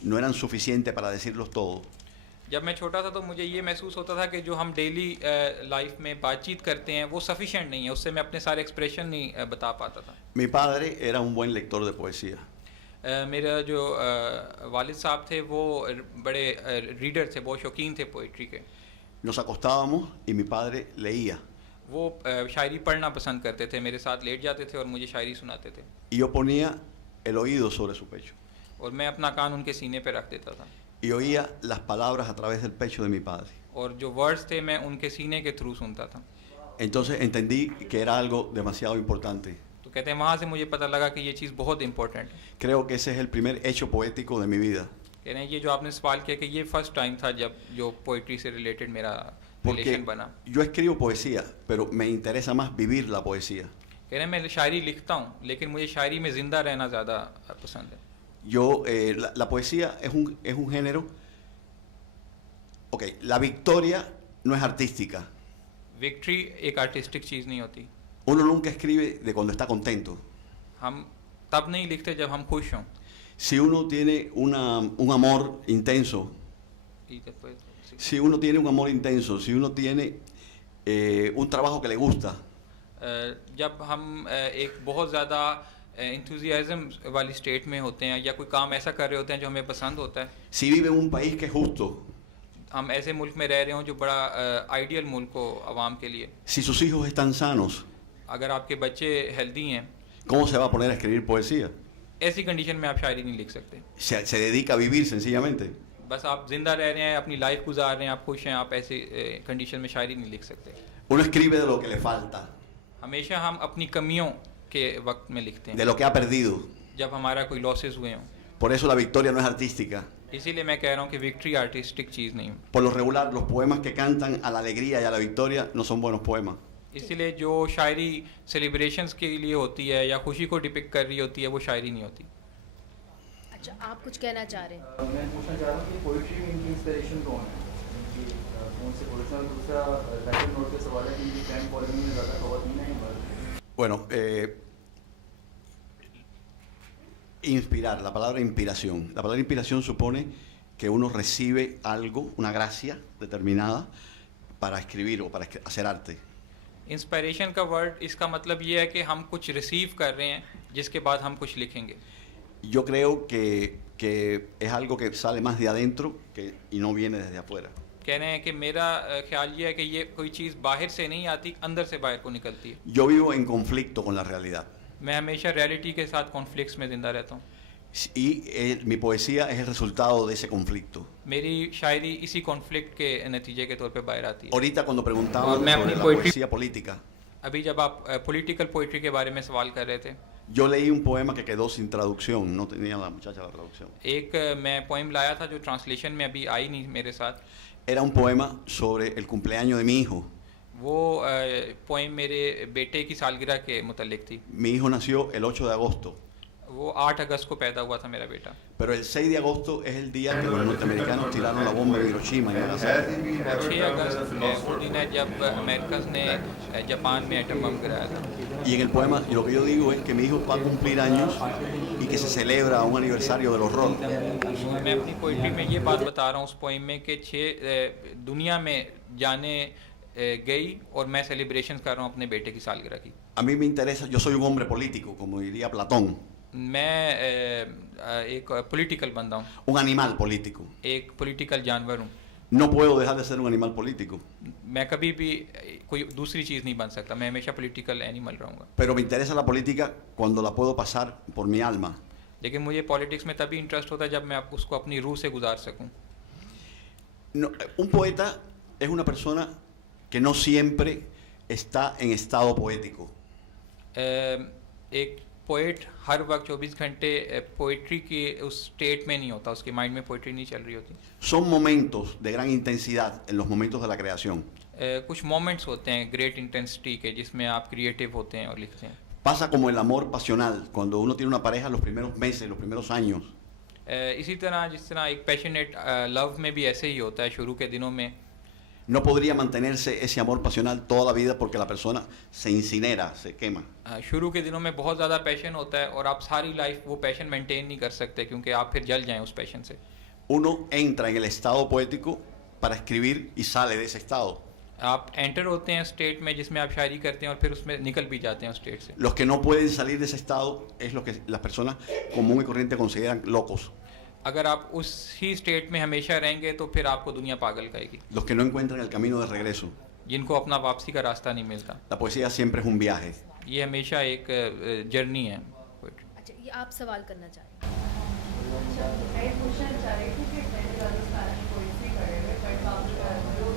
no eran suficientes para decirlos todo. जब मैं छोटा था तो मुझे ये महसूस होता था कि जो हम डेली लाइफ में बातचीत करते हैं वो सफिशिएंट नहीं है, उससे मैं अपने सारे एक्सप्रेशन नहीं बता पाता था। Mi padre era un buen lector de poesía. मेरा जो वालिद साहब थे वो बड़े रीडर थे, बहुत शौकीन थे पोइट्री के। Nos acostábamos y mi padre leía. वो शायरी पढ़ना पसंद करते थे, मेरे साथ लेट जाते थे और मुझे शायरी सुनाते थे, Y yo ponía el oído sobre su pecho. और मैं अपना कान उनके सीने पे रख देता था, Y oía las palabras a través del pecho de mi padre. और जो वर्ड्स थे मैं उनके सीने के थ्रू सुनता था। Entonces entendí que era algo demasiado importante. तो कहते हैं वहाँ से मुझे पता लगा कि ये चीज़ बहुत इंपॉर्टेंट है। Creo que ese es el primer hecho poético de mi vida. कह रहे हैं ये जो आपने सवाल किया कि ये फर्स्ट टाइम था जब जो पोइट्री से रिलेटेड मेरा Porque रिलेशन बना। yo escribo poesía, pero me interesa más vivir la poesía. कह रहे हैं मैं शायरी लिखता हूँ लेकिन मुझे शायरी में ज़िंदा रहना ज़्यादा पसंद है। La poesía es un género. Ok, la victoria no es artística. Victory एक आर्टिस्टिक चीज़ नहीं होती। Uno nunca escribe de cuando está contento. हम तब नहीं लिखते जब हम खुश हों। Si uno tiene un amor intenso, si uno tiene un amor intenso, si uno tiene un trabajo que le gusta, जब हम एक बहुत ज़्यादा इंथुजियाज़म वाली स्टेट में होते हैं या कोई काम ऐसा कर रहे होते हैं जो हमें पसंद होता है, si vive en un país que es justo, हम ऐसे मुल्क में रह रहे हों जो बड़ा आइडियल मुल्क हो आवाम के लिए, si sus hijos están sanos, अगर आपके बच्चे हेल्दी हैं, ¿cómo se va a poner a escribir poesía? ऐसी कंडीशन में आप शायरी नहीं लिख सकते। Se dedica a vivir sencillamente. बस आप जिंदा रह रहे हैं, अपनी लाइफ गुजार रहे हैं, आप खुश हैं, आप ऐसी कंडीशन में शायरी नहीं लिख सकते। Uno escribe de lo que le falta, हमेशा हम अपनी कमियों के वक्त में लिखते de हैं, lo que ha perdido. जब हमारा कोई लॉसेस हुए हों। Por eso la victoria no es artística. इसीलिए मैं कह रहा हूँ कि विक्ट्री आर्टिस्टिक चीज़ नहीं। Por lo regular, los poemas que cantan a la alegría y a la victoria no son buenos poemas. इसीलिए जो शायरी सेलिब्रेशंस के लिए होती है या खुशी को डिपिक्ट कर रही होती है वो शायरी नहीं होती। अच्छा, आप कुछ कहना चाह रहे हैं? मैं पूछना चाह रहा हूँ कि पोइट्री में इनकी इंस्पिरेशन कौन है, इनकी कौन से पोइट्स हैं? और दूसरा राइटर नोट पे सवाल है कि इनकी फैन फॉलोइंग में ज़्यादा खवातीन हैं या मर्द? Bueno, inspirar, la palabra inspiración. La palabra inspiración supone que uno recibe algo, una gracia determinada para escribir o para hacer arte. Inspiration का वर्ड इसका मतलब ये है कि हम कुछ रिसीव कर रहे हैं जिसके बाद हम कुछ लिखेंगे। Yo creo que es algo que sale más de adentro y no viene desde afuera. कह रहे हैं कि मेरा ख्याल ये है कि ये कोई चीज़ बाहर से नहीं आती, अंदर से बाहर को निकलती है। Yo vivo en conflicto con la realidad. मैं हमेशा रियलिटी के साथ कॉन्फ्लिक्ट्स में ज़िंदा रहता हूँ। Y mi poesía es el resultado de ese conflicto. मेरी शायरी इसी कॉन्फ्लिक्ट के नतीजे के तौर पे बाहर आती है। Ahorita cuando preguntaban और मैं sobre अपनी la poetry- poesía política, अभी जब आप पॉलिटिकल पोइट्री के बारे में सवाल कर रहे थे, yo leí un poema que quedó sin traducción, no tenía la muchacha la traducción. एक मैं पोइम लाया था जो ट्रांसलेशन में अभी आई नहीं मेरे साथ. Era un poema sobre el cumpleaños de mi hijo. वो पोइम मेरे बेटे की सालगिरह के मुतालिक थी. Mi hijo nació el 8 de agosto, वो 8 अगस्त को पैदा हुआ था मेरा बेटा. pero el 6 de agosto es el día que los norteamericanos tiraron la bomba en Hiroshima y Nagasaki. 6 अगस्त वो दिन है जब अमेरिकन ने जापान में एटम बम गिराया था. Y en el poema lo que yo digo es que mi hijo va a cumplir años y que se celebra un aniversario del horror. मैं अपनी पोइट्री में ये बात बता रहा हूँ उस पोइम में कि 6 दुनिया में जाने गई और मैं सेलिब्रेशन कर रहा हूँ अपने बेटे की सालगिरह की. A mí me interesa, yo soy un hombre político, como diría Platón, मैं एक पॉलिटिकल बंदा हूँ, un animal político. एक पॉलिटिकल जानवर हूँ. No puedo dejar de ser un animal político, मैं कभी भी कोई दूसरी चीज़ नहीं बन सकता, मैं हमेशा पॉलिटिकल एनिमल रहूँगा. pero me interesa la política cuando la puedo pasar por mi alma. लेकिन मुझे पॉलिटिक्स में तभी इंटरेस्ट होता है जब मैं उसको अपनी रूह से गुजार सकूँ. No, un poeta es una persona que no siempre está en estado poético. एक पोइट हर वक्त 24 घंटे पोइट्री की उस स्टेट में नहीं होता, उसके माइंड में पोइट्री नहीं चल रही होती. Son momentos de gran intensidad en los momentos de la creación. कुछ मोमेंट्स होते हैं ग्रेट इंटेंसिटी के जिसमें आप क्रिएटिव होते हैं और लिखते हैं. Pasa como el amor pasional, cuando uno tiene una pareja los primeros meses, los primeros años. इसी तरह जिस तरह एक पैशनेट लव में भी ऐसे ही होता है शुरू के दिनों में. No podría mantenerse ese amor pasional toda la vida porque la persona se incinera, se quema. शुरू के दिनों में बहुत ज़्यादा पैशन होता है और आप सारी लाइफ वो पैशन मेंटेन नहीं कर सकते क्योंकि आप फिर जल जाएं उस पैशन से. Uno entra en el estado poético para escribir y sale de ese estado. आप एंटर होते हैं स्टेट में जिसमें आप शायरी करते हैं और फिर उसमें निकल भी जाते हैं उस स्टेट से. Los que no pueden salir de ese estado es lo que las personas común y corriente consideran locos. अगर आप उस ही स्टेट में हमेशा रहेंगे तो फिर आपको दुनिया पागल कहेगी. Los que no encuentran el camino de regreso. जिनको अपना वापसी का रास्ता नहीं मिलता. La poesía siempre es un viaje. ये हमेशा एक जर्नी है. अच्छा, ये आप सवाल करना चाह रहे अच्छा, मैं ये पूछना चाह रही थी कि मैंने ज़्यादा स्पैनिश पोइट्री पढ़े हुए बट आप जो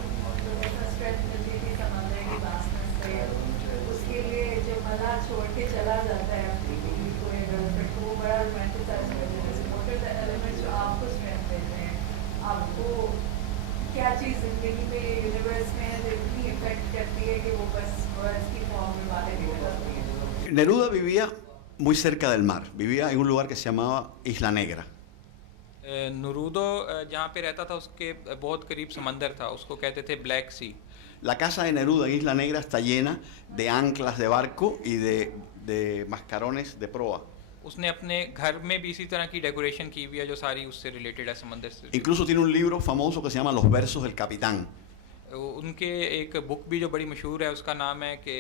ऐसा स्ट्रेच मिलती थी समंदर की वासना से उसके लिए जो मज़ा छोड़ के चला जाता है अपनी बीवी को या गर्लफ्रेंड को, वो बड़ा रोमांटिसाइज कर देते हैं. मोटिव एलिमेंट जो आपको स्ट्रेंथ देते हैं, आपको क्या चीज़ ज़िंदगी में यूनिवर्स में है जो इतनी इफेक्ट करती है कि वो बस वर्ड्स की फॉर्म में बातें निकल जाती हैं. Neruda vivía muy cerca del mar, vivía en un lugar que se llamaba Isla Negra. नरूदो जहाँ पे रहता था उसके बहुत करीब समंदर था, उसको कहते थे ब्लैक सी. La casa de Neruda en Isla Negra está llena de anclas de barco y de mascarones de proa. उसने अपने घर में भी इसी तरह की डेकोरेशन की हुई है जो सारी उससे रिलेटेड है, समंदर से. Incluso tiene un libro famoso que se llama Los versos del capitán. उनके एक बुक भी जो बड़ी मशहूर है उसका नाम है कि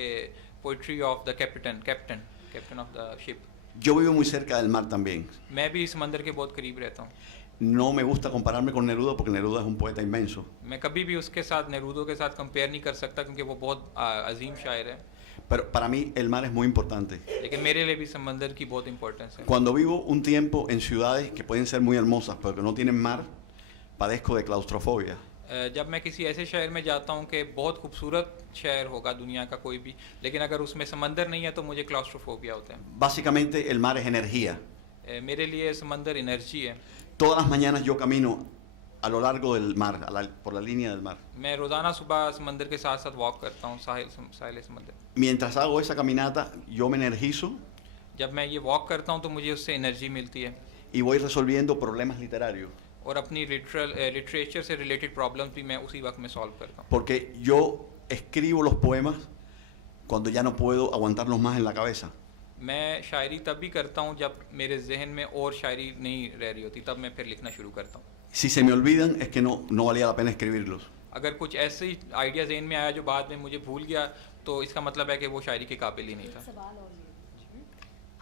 poetry of the captain of the ship. Yo vivo muy cerca del mar también. मैं भी समंदर के बहुत करीब रहता हूँ. No me gusta compararme con Neruda porque Neruda es un poeta inmenso. मैं कभी भी उसके साथ नेरूदो के साथ कंपेयर नहीं कर सकता क्योंकि वो बहुत अजीम शायर है. Pero para mí el mar es muy importante. लेकिन मेरे लिए भी समंदर की बहुत इंपॉर्टेंस है. Cuando vivo un tiempo en ciudades que pueden ser muy hermosas pero que no tienen mar, padezco de claustrofobia. जब मैं किसी ऐसे शहर में जाता हूँ कि बहुत खूबसूरत शहर होगा दुनिया का कोई भी, लेकिन अगर उसमें समंदर नहीं है तो मुझे क्लाउस्ट्रोफोबिया होता है. Básicamente el mar es energía. मेरे लिए समंदर एनर्जी है. Todas las mañanas yo camino a lo largo del mar, por la línea del mar. मैं रोज़ाना सुबह समंदर के साथ साथ वॉक करता हूँ साहिल समंदर. Mientras hago esa caminata, yo me energizo जब मैं ये वॉक करता हूँ तो मुझे उससे एनर्जी मिलती है y voy resolviendo problemas literarios. और अपनी लिटरेचर से रिलेटेड प्रॉब्लम्स भी मैं उसी वक्त में सॉल्व करता हूँ. Porque yo escribo los poemas cuando ya no puedo aguantarlos más en la cabeza. मैं शायरी तब भी करता हूँ जब मेरे जहन में और शायरी नहीं रह रही होती, तब मैं फिर लिखना शुरू करता हूँ. Si se me olvidan es que no valía la pena escribirlos. अगर कुछ ऐसे ही आइडिया जहन में आया जो बाद में मुझे भूल गया तो इसका मतलब है कि वो शायरी के काबिल ही नहीं था. सवाल और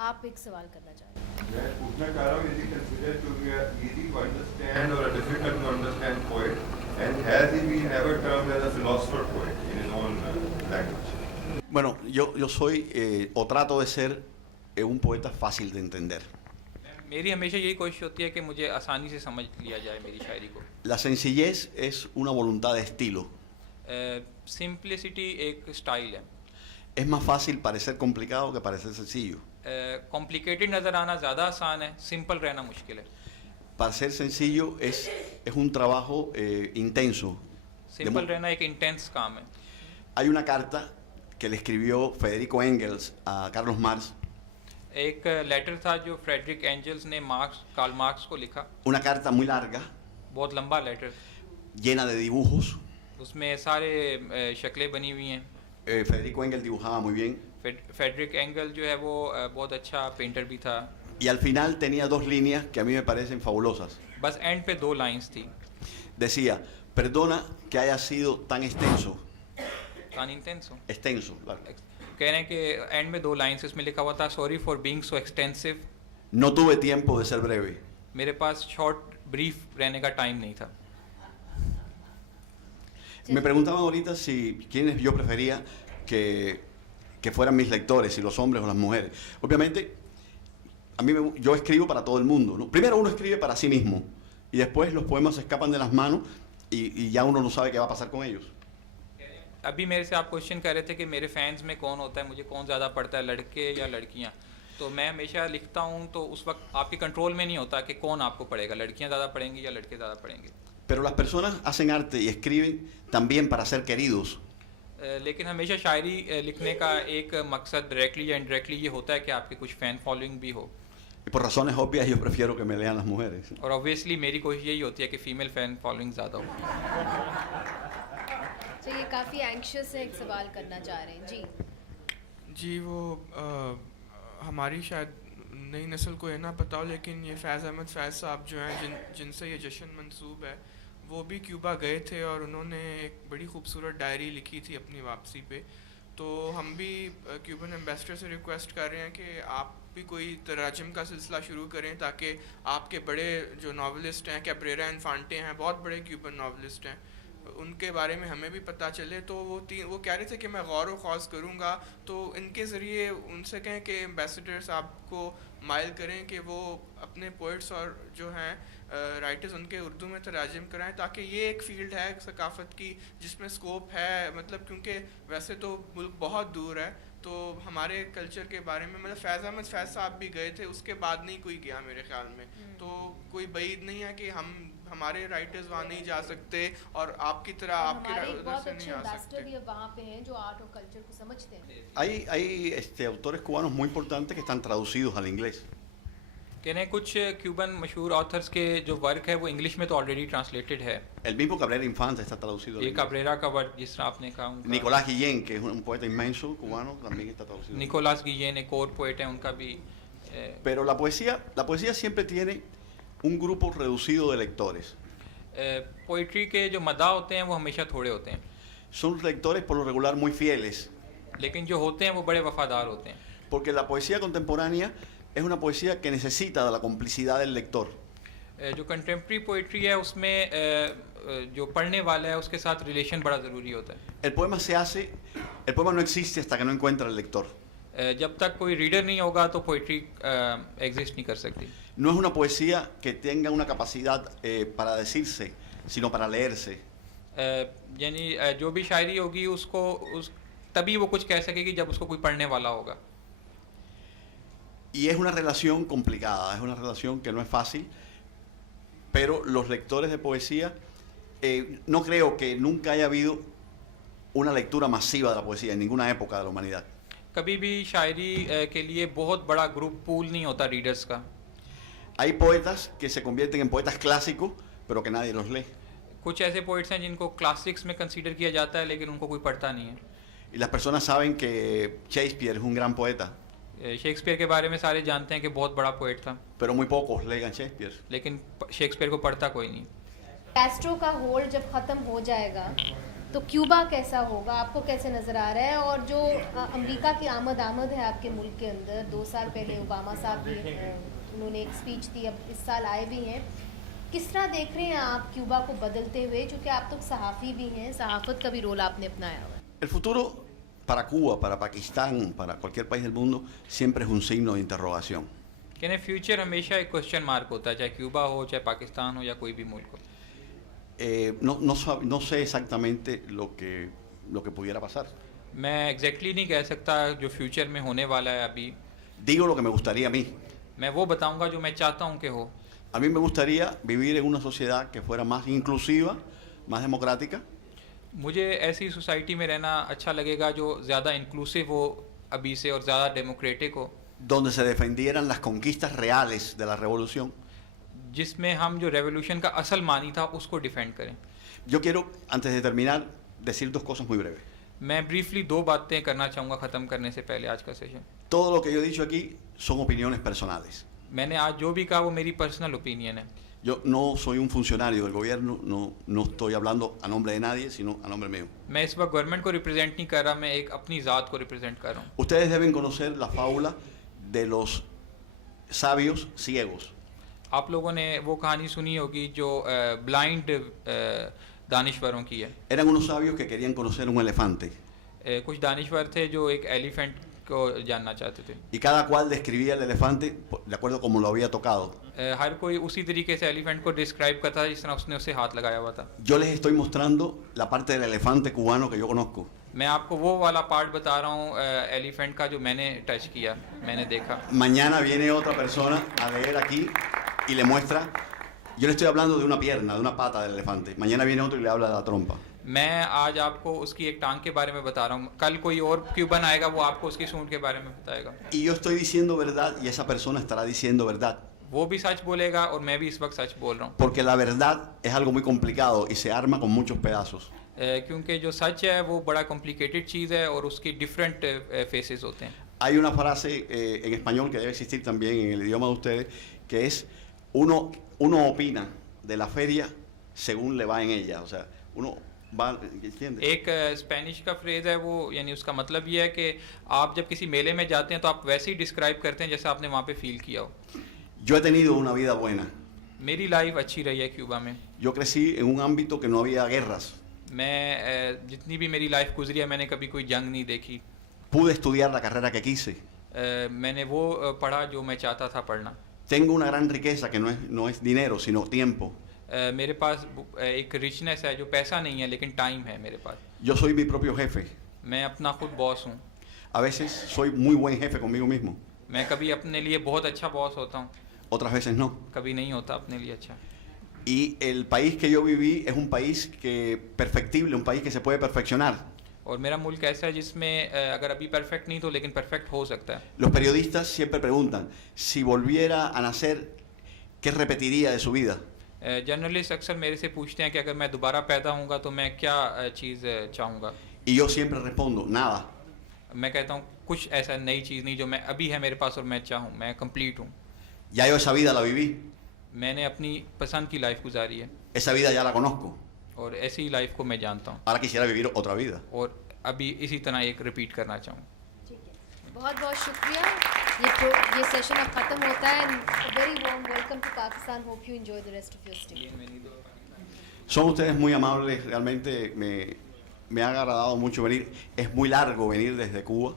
आप एक सवाल करना चाह रहे हैं. मैं पूछना चाह रहा हूँ, is he considered to be easy to understand or a difficult to understand poet, and has he been ever termed as a philosopher poet in his own language? Bueno, yo soy o trato de ser un poeta fácil de entender. मेरी हमेशा यही कोशिश होती है कि मुझे आसानी से समझ लिया जाए मेरी शायरी को. La sencillez es una voluntad de estilo. Simplicity एक स्टाइल है. Es más fácil parecer complicado que parecer sencillo. Complicated नज़र आना ज़्यादा आसान है, सिंपल रहना मुश्किल है. Para ser sencillo es un trabajo intenso. Simple रहना एक इंटेंस काम है. Hay una carta que le escribió Federico Engels a Carlos Marx, एक लेटर था जो फ्रेडरिक एंजल्स ने कार्ल मार्क्स को लिखा. una carta muy larga, बहुत लंबा लेटर. llena de dibujos. उसमें सारे शक्लें बनी हुई हैं. Federico Engels dibujaba muy bien. Friedrich Engel जो है वो बहुत अच्छा पेंटर भी था. Y al final tenía dos líneas que a mí me parecen fabulosas. बस एंड पे 2 लाइंस थी. Decía, perdona que haya sido tan extenso. tan intenso. Extenso, claro. कह रहे हैं कि एंड में 2 लाइंस इसमें लिखा हुआ था, sorry for being so extensive. No tuve tiempo de ser breve. मेरे पास शॉर्ट ब्रीफ रहने का टाइम नहीं था. Me preguntaban ahorita si quiénes yo prefería que fueran mis lectores, si los hombres o las mujeres. Obviamente, yo escribo para todo el mundo, ¿no? Primero uno escribe para sí mismo y después los poemas se escapan de las manos y ya uno no sabe qué va a pasar con ellos. अभी मेरे से आप क्वेश्चन कर रहे थे कि मेरे फैंस में कौन होता है, मुझे कौन ज़्यादा पढ़ता है, लड़के या लड़कियाँ. तो मैं हमेशा लिखता हूँ तो उस वक्त आपके कंट्रोल में नहीं होता कि कौन आपको पढ़ेगा, लड़कियाँ ज़्यादा पढ़ेंगी या लड़के ज़्यादा पढ़ेंगे. Pero las personas hacen arte y escriben también para ser queridos. लेकिन हमेशा शायरी लिखने का एक मकसद डायरेक्टली या इनडायरेक्टली ये होता है कि आपकी कुछ फ़ैन फॉलोइंग भी हो. Y por razones obvias yo prefiero que me lean las mujeres. और ऑब्वियसली मेरी कोशिश यही होती है कि फ़ीमेल फ़ैन फॉलोइंग ज़्यादा हो. तो ये काफ़ी एंक्शियस है, एक सवाल करना चाह रहे हैं. जी वो हमारी शायद नई नस्ल को ये ना पता हो, लेकिन ये फैज़ अहमद फैज़ साहब जो हैं जिनसे ये जश्न मंसूब है, वो भी क्यूबा गए थे और उन्होंने एक बड़ी खूबसूरत डायरी लिखी थी अपनी वापसी पे. तो हम भी क्यूबन एम्बेसडर से रिक्वेस्ट कर रहे हैं कि आप भी कोई तराजम का सिलसिला शुरू करें ताकि आपके बड़े जो नावलिस्ट हैं, कैब्रेरा इन्फांटे हैं, बहुत बड़े क्यूबन नावलिस्ट हैं, उनके बारे में हमें भी पता चले. तो वो कह रहे थे कि मैं गौर व खौज करूँगा, तो इनके ज़रिए उनसे कहें कि एम्बेसडर साहब को माइल करें कि वो अपने पोइट्स और जो हैं राइटर्स उनके उर्दू में तराजम कराएं, ताकि ये एक फ़ील्ड है सकाफ़त की जिसमें स्कोप है. मतलब क्योंकि वैसे तो मुल्क बहुत दूर है, तो हमारे कल्चर के बारे में मतलब फैज़ अहमद फैज़ साहब भी गए थे, उसके बाद नहीं कोई गया मेरे ख्याल में. तो कोई बईद नहीं है कि हमारे राइटर्स वहाँ नहीं जा सकते और आपकी तरह आपके उधर से नहीं आ सकते. वहाँ पे हैं जो आर्ट और कल्चर को समझते हैं. Hay autores cubanos muy importantes que están traducidos al inglés. कह रहे हैं कुछ क्यूबन मशहूर ऑथर्स के जो वर्क है वो इंग्लिश में तो ऑलरेडी ट्रांसलेटेड है. El mismo Cabrera Infante está traducido. ये cabrera का वर्क जिस तरह आपने कहा. Nicolás Guillén, que es un poeta inmenso cubano, también está traducido. Nicolas Guillen एक और पोएट है, उनका भी. Pero la poesía siempre tiene un grupo reducido de lectores. Poetry के जो मदा होते हैं वो हमेशा थोड़े होते हैं. Son lectores por lo regular muy fieles. लेकिन जो होते हैं वो बड़े वफादार होते हैं. Porque la poesía contemporánea es una poesía que necesita de la complicidad del lector. जो कंटेम्प्रेरी पोइट्री है उसमें जो पढ़ने वाला है उसके साथ रिलेशन बड़ा ज़रूरी होता है. El poema no existe hasta que no encuentra el lector. जब तक कोई रीडर नहीं होगा तो पोइट्री एग्जिस्ट नहीं कर सकती. No es una poesía que tenga una capacidad para decirse, sino para leerse. यानी जो भी शायरी होगी तभी वो कुछ कह सकेगी जब उसको कोई पढ़ने वाला होगा. Y es una relación complicada, es una relación que no es fácil, pero los lectores de poesía, no creo que nunca haya habido una lectura masiva de la poesía en ninguna época de la humanidad. कभी भी शायरी के लिए बहुत बड़ा group pool नहीं होता रीडर्स का. Hay poetas que se convierten en poetas clásicos, pero que nadie los lee. कुछ ऐसे पोइट्स हैं जिनको क्लासिक्स में कंसीडर किया जाता है लेकिन उनको कोई पढ़ता नहीं है. Y las personas saben que Shakespeare es un gran poeta. Shakespeare के बारे में सारे जानते हैं कि बहुत बड़ा पोएट था. Pero muy pocos leen Shakespeare. लेकिन शेक्सपियर को पढ़ता कोई नहीं. कैस्ट्रो का होल्ड जब ख़त्म हो जाएगा तो क्यूबा कैसा होगा, आपको कैसे नज़र आ रहा है? और जो अमेरिका की आमद है आपके मुल्क के अंदर, 2 साल पहले ओबामा साहब भी उन्होंने एक स्पीच दी, अब इस साल आए भी हैं. किस तरह देख रहे हैं आप क्यूबा को बदलते हुए, चूँकि आप तो सहाफ़ी भी हैं, सहाफ़त का भी रोल आपने अपनाया हुआ है. El futuro para Cuba, para Pakistán, para cualquier país del mundo, siempre es un signo de interrogación. कहने फ्यूचर हमेशा एक क्वेश्चन मार्क होता है, चाहे क्यूबा हो, चाहे पाकिस्तान हो या कोई भी मुल्क हो. No sé exactamente lo que pudiera pasar. मैं एग्जैक्टली नहीं कह सकता जो फ्यूचर में होने वाला है अभी। Digo lo que me gustaría a mí. मैं वो बताऊंगा जो मैं चाहता हूं कि हो। A mí me gustaría vivir en una sociedad que fuera más inclusiva, más democrática, मुझे ऐसी सोसाइटी में रहना अच्छा लगेगा जो ज़्यादा इंक्लूसिव हो अभी से और ज़्यादा डेमोक्रेटिक हो, donde se defendieran las conquistas reales de la revolución. जिसमें हम जो रेवोल्यूशन का असल मानी था उसको डिफेंड करें। Yo quiero, antes de terminar, decir dos cosas muy breves. मैं ब्रीफली 2 बातें करना चाहूँगा ख़त्म करने से पहले आज का session. Todo lo que yo he dicho aquí son opiniones personales. मैंने आज जो भी कहा वो मेरी पर्सनल ओपिनियन है। Yo no soy un funcionario del gobierno, no estoy hablando a nombre de nadie, sino a nombre mío. मैं इस वक्त गवर्नमेंट को रिप्रेजेंट नहीं कर रहा, मैं एक अपनी ज़ात को रिप्रेजेंट कर रहा हूँ। Ustedes deben conocer la fábula de los sabios ciegos. आप लोगों ने वो कहानी सुनी होगी जो ब्लाइंड दानिश्वरों की है। Eran unos sabios que querían conocer un elefante कुछ दानिश्वर थे जो एक एलिफेंट को जानना चाहते थे। y cada cual describía el elefante de acuerdo como lo había tocado. हर कोई उसी तरीके से एलिफेंट को डिस्क्राइब करता था जिस तरह उसने उसे हाथ लगाया हुआ था। Yo les estoy mostrando la parte del elefante cubano que yo conozco. मैं आपको वो वाला पार्ट बता रहा हूँ एलिफेंट का जो मैंने टच किया, मैंने देखा। Mañana viene otra persona a leer aquí y le muestra. Yo le estoy hablando de una pierna, de una pata del elefante. Mañana viene otro y le habla de la trompa. मैं आज आपको उसकी एक टांग के बारे में बता रहा हूँ, कल कोई और क्यूबन आएगा वो आपको उसकी सूंड के बारे में बताएगा। Y yo estoy diciendo verdad y esa persona estará diciendo verdad. वो भी सच बोलेगा और मैं भी इस वक्त सच बोल रहा हूँ। Porque la verdad es algo muy complicado y se arma con muchos pedazos. क्योंकि जो सच है वो बड़ा कॉम्प्लिकेटेड चीज़ है और उसकी डिफरेंट फेसेस होते हैं। Hay una frase en español que debe existir también en el idioma de ustedes, que es uno opina de la feria según le va en ella. O sea, uno va, ¿entiendes? एक स्पेनिश का फ्रेज है वो, यानी उसका मतलब ये है कि आप जब किसी मेले में जाते हैं तो आप वैसे ही डिस्क्राइब करते हैं जैसे आपने वहाँ पे फील किया हो। Yo he tenido una vida buena. मेरी लाइफ अच्छी रही है क्यूबा में। Yo crecí en un ámbito que no había guerras. मैं जितनी भी मेरी लाइफ गुजरी है मैंने कभी कोई जंग नहीं देखी। Pude estudiar la carrera que quise. मैंने वो पढ़ा जो मैं चाहता था पढ़ना। Tengo una gran riqueza que no es dinero, sino tiempo. मेरे पास एक रिचनेस है जो पैसा नहीं है लेकिन टाइम है मेरे पास। Yo soy mi propio jefe. मैं अपना खुद बॉस हूँ। A veces soy muy buen jefe conmigo mismo. मैं कभी अपने लिए बहुत अच्छा बॉस होता हूँ, Otras veces no. कभी नहीं होता अपने लिए अच्छा। Y el país que yo viví es un país que perfectible, un país que se puede perfeccionar. और मेरा मुल्क ऐसा है जिसमें अगर अभी परफेक्ट नहीं तो लेकिन परफेक्ट हो सकता है। Los periodistas siempre preguntan, si volviera a nacer, ¿qué repetiría de su vida? Journalist अक्सर मेरे से पूछते हैं कि अगर मैं दोबारा पैदा होऊंगा तो मैं क्या चीज़ चाहूँगा। Y yo siempre respondo, nada. मैं कहता हूँ कुछ ऐसा नई चीज़ नहीं जो मैं अभी है मेरे पास और मैं चाहूँ, मैं कंप्लीट हूँ। Ya yo esa vida la viví, मैंने अपनी पसंद की लाइफ गुजारी है esa vida ya la conozco. और ऐसी लाइफ को मैं जानता हूँ Ahora quisiera vivir otra vida. और अभी इसी तरह एक रिपीट करना चाहूँ। ठीक है, बहुत बहुत शुक्रिया। ये सेशन अब खत्म होता है। Very warm welcome to Pakistan. Hope you enjoy the rest of your stay. Son ustedes muy amables, realmente me ha agradado mucho venir. Es muy largo venir desde Cuba.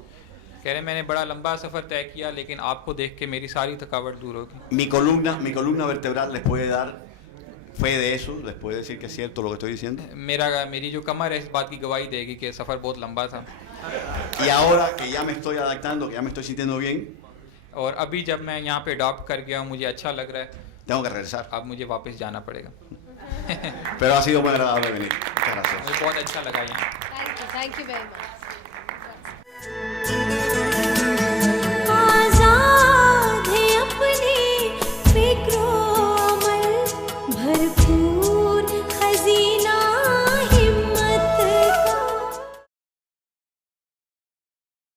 कह रहे मैंने बड़ा लंबा सफ़र तय किया लेकिन आपको देख के मेरी सारी थकावट दूर होगी। Mi columna vertebral les puede dar fe de eso, les puede decir que es cierto lo que estoy diciendo. मेरी जो कमर है इस बात की गवाही देगी कि सफ़र बहुत लंबा था। Y ahora que ya me estoy adaptando, que ya me estoy sintiendo bien, और अभी जब मैं यहाँ पे अडॉप्ट कर गया हूँ मुझे अच्छा लग रहा है, tengo que regresar. अब मुझे वापस जाना पड़ेगा। Pero ha sido muy agradable venir. Muchas gracias. मुझे बहुत अच्छा लगा यहाँ। Thank you very much.